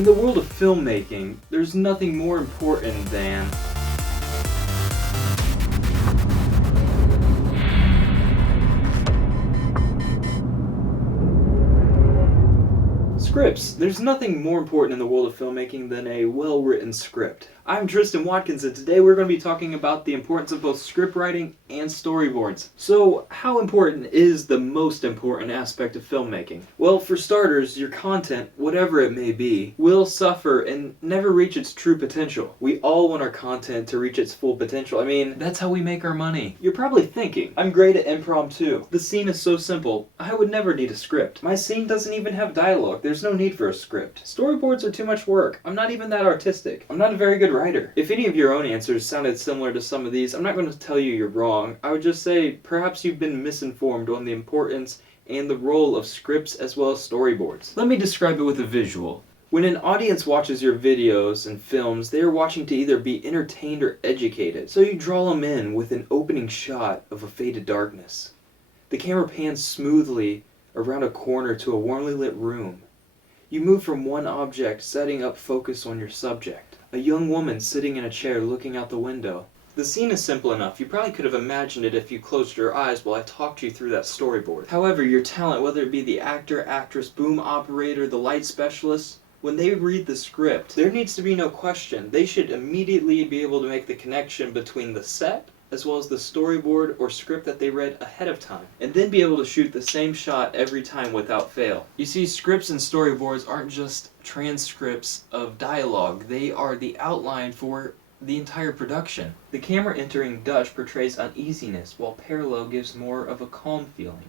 In the world of filmmaking, there's nothing more important than scripts. There's nothing more important in the world of filmmaking than a well-written script. I'm Tristan Watkins, and today we're going to be talking about the importance of both script writing and storyboards. So, how important is the most important aspect of filmmaking? Well, for starters, your content, whatever it may be, will suffer and never reach its true potential. We all want our content to reach its full potential. I mean, that's how we make our money. You're probably thinking, I'm great at impromptu. The scene is so simple, I would never need a script. My scene doesn't even have dialogue. There's no need for a script. Storyboards are too much work. I'm not even that artistic. I'm not a very good writer. If any of your own answers sounded similar to some of these, I'm not going to tell you you're wrong. I would just say perhaps you've been misinformed on the importance and the role of scripts as well as storyboards. Let me describe it with a visual. When an audience watches your videos and films, they are watching to either be entertained or educated. So you draw them in with an opening shot of a faded darkness. The camera pans smoothly around a corner to a warmly lit room. You move from one object, setting up focus on your subject. A young woman sitting in a chair looking out the window. The scene is simple enough. You probably could have imagined it if you closed your eyes while I talked you through that storyboard. However, your talent, whether it be the actor, actress, boom operator, the light specialist, when they read the script, there needs to be no question. They should immediately be able to make the connection between the set as well as the storyboard or script that they read ahead of time, and then be able to shoot the same shot every time without fail. You see, scripts and storyboards aren't just transcripts of dialogue, they are the outline for the entire production. The camera entering Dutch portrays uneasiness, while parallel gives more of a calm feeling.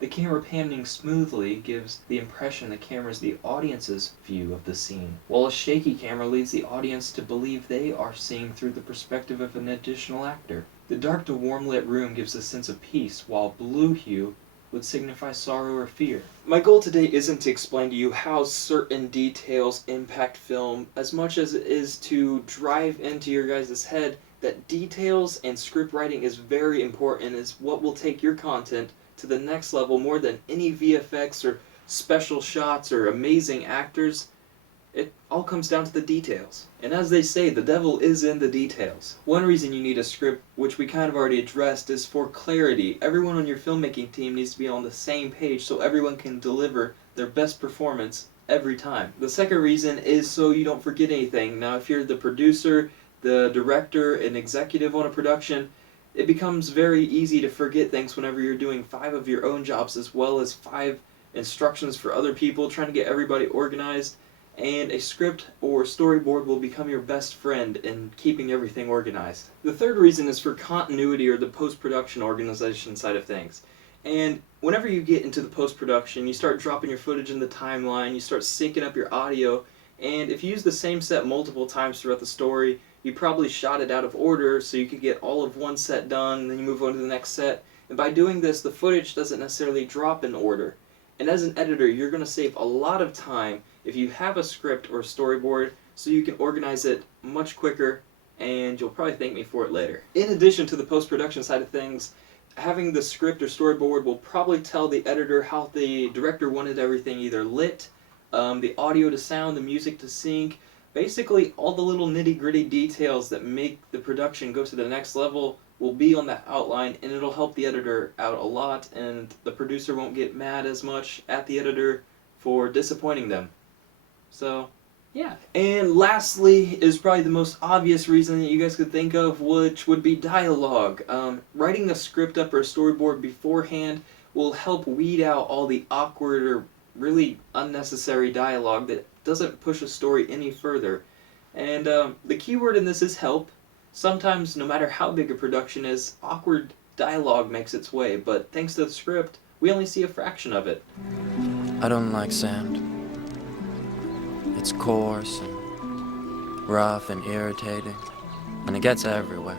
The camera panning smoothly gives the impression the camera is the audience's view of the scene, while a shaky camera leads the audience to believe they are seeing through the perspective of an additional actor. The dark to warm lit room gives a sense of peace, while blue hue would signify sorrow or fear. My goal today isn't to explain to you how certain details impact film as much as it is to drive into your guys' head that details and script writing is very important and is what will take your content to the next level more than any VFX or special shots or amazing actors. It all comes down to the details. And as they say, the devil is in the details. One reason you need a script, which we kind of already addressed, is for clarity. Everyone on your filmmaking team needs to be on the same page so everyone can deliver their best performance every time. The second reason is so you don't forget anything. Now, if you're the producer, the director, and executive on a production, it becomes very easy to forget things whenever you're doing 5 of your own jobs as well as 5 instructions for other people, trying to get everybody organized. And a script or storyboard will become your best friend in keeping everything organized. The third reason is for continuity or the post-production organization side of things. And whenever you get into the post-production, you start dropping your footage in the timeline, you start syncing up your audio, and if you use the same set multiple times throughout the story, you probably shot it out of order so you could get all of one set done, then you move on to the next set. And by doing this, the footage doesn't necessarily drop in order. And as an editor, you're going to save a lot of time if you have a script or a storyboard so you can organize it much quicker, and you'll probably thank me for it later. In addition to the post-production side of things, having the script or storyboard will probably tell the editor how the director wanted everything either lit, the audio to sound, the music to sync. Basically, all the little nitty-gritty details that make the production go to the next level will be on that outline, and it'll help the editor out a lot, and the producer won't get mad as much at the editor for disappointing them. So, yeah. And lastly is probably the most obvious reason that you guys could think of, which would be dialogue. Writing a script up or a storyboard beforehand will help weed out all the awkward or really unnecessary dialogue that doesn't push a story any further. And the key word in this is help. Sometimes, no matter how big a production is, awkward dialogue makes its way, but thanks to the script, we only see a fraction of it. I don't like sand. It's coarse and rough and irritating, and it gets everywhere.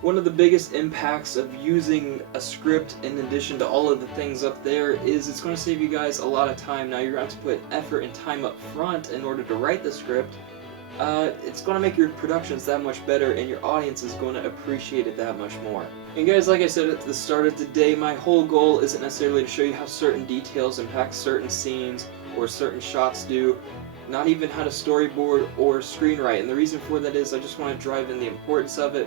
One of the biggest impacts of using a script in addition to all of the things up there is it's going to save you guys a lot of time. Now you're going to have to put effort and time up front in order to write the script. It's going to make your productions that much better, and your audience is going to appreciate it that much more. And guys, like I said at the start of today, my whole goal isn't necessarily to show you how certain details impact certain scenes or certain shots do. not even how to storyboard or screenwrite. And the reason for that is I just want to drive in the importance of it,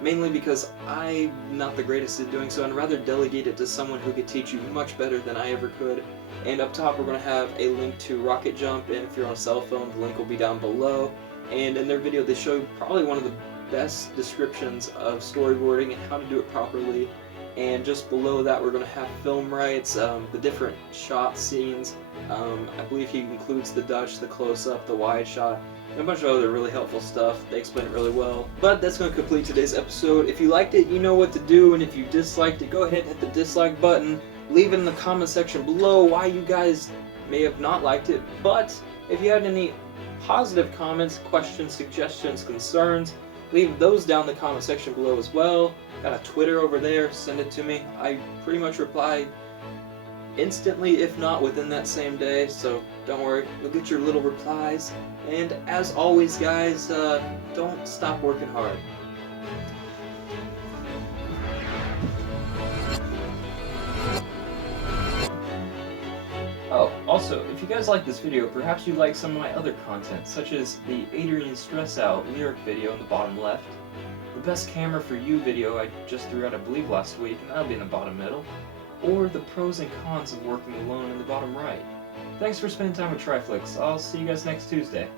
mainly because I'm not the greatest at doing so, and rather delegate it to someone who could teach you much better than I ever could. And up top we're going to have a link to Rocket Jump, and if you're on a cell phone, the link will be down below. And in their video they show you probably one of the best descriptions of storyboarding and how to do it properly. And just below that we're going to have film rights, the different shot scenes. I believe he includes the Dutch, the close-up, the wide shot, and a bunch of other really helpful stuff. They explain it really well. But that's going to complete today's episode. If you liked it, you know what to do, and if you disliked it, go ahead and hit the dislike button. Leave it in the comment section below why you guys may have not liked it. But if you had any positive comments, questions, suggestions, concerns, leave those down in the comment section below as well. Got a Twitter over there, send it to me. I pretty much reply instantly, if not within that same day, so don't worry, you'll get your little replies. And as always guys, don't stop working hard. Oh, also, if you guys like this video, perhaps you'd like some of my other content, such as the Adrian Stress Out lyric video in the bottom left, the best camera for you video I just threw out I believe last week, and that'll be in the bottom middle, or the pros and cons of working alone in the bottom right. Thanks for spending time with TRIFLIX. I'll see you guys next Tuesday.